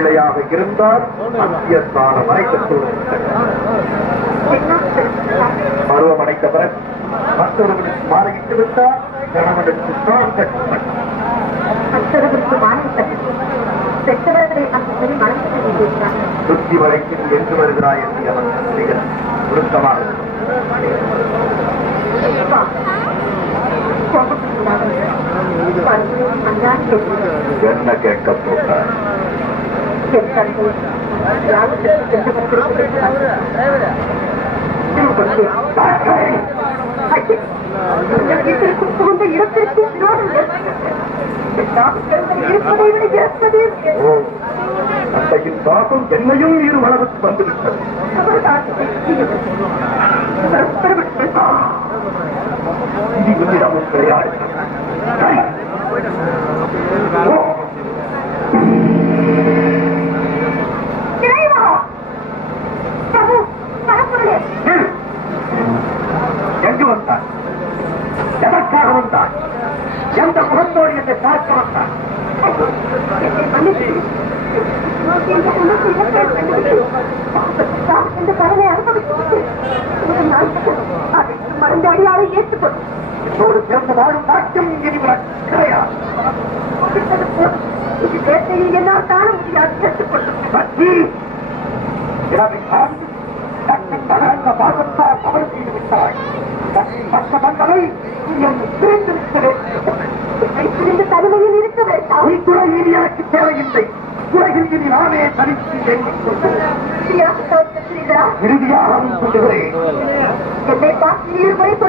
பிள்ளையாக இருந்தால் அத்தியஸ்தான மறைக்கத்தோடு பருவமடைத்த பிறகு மற்றவர்களுக்கு மாறிவிட்டு விட்டால் கணவனுக்கு தான் கட்டுப்படும். மற்றவர்களுக்கு மாறிவிட்டது பெற்றவர்களை அந்த மனசு சுற்றி வரைக்கும் என்று வருகிறாய் என்று அவன் உருக்கமாக என்ன கேட்க போட்டார்? இடத்திற்கு அத்தையின் தாக்கம் என்னையும் இரு அளவுக்கு வந்துவிட்டது. இதிலும் கிடையாது. எங்கு வந்தான்? எதற்காக வந்தான்? எந்த முகத்தோடு என்னை பார்க்க வந்தான்? இந்த கடனை அனுபவித்து மருந்து அடியாரை ஏற்றுக்கொண்டு என்னோடு சேர்ந்து வாழும் பாக்கியம் இங்கே கிடையாது. என்னால் காண முடியாது ஏற்றுக்கொண்டு பாகத்தால் தவறு செய்து விட்டாய். மற்ற தங்களை இந்த தனிமையில் இருக்க வேண்டாம். துறையில் எனக்கு தேவையில்லை. உலகில் இனி நானே தனித்து எண்ணிக் கொண்டு இறுதியாக இறுதியாக சொல்லுகிறேன். என்னை பார்த்து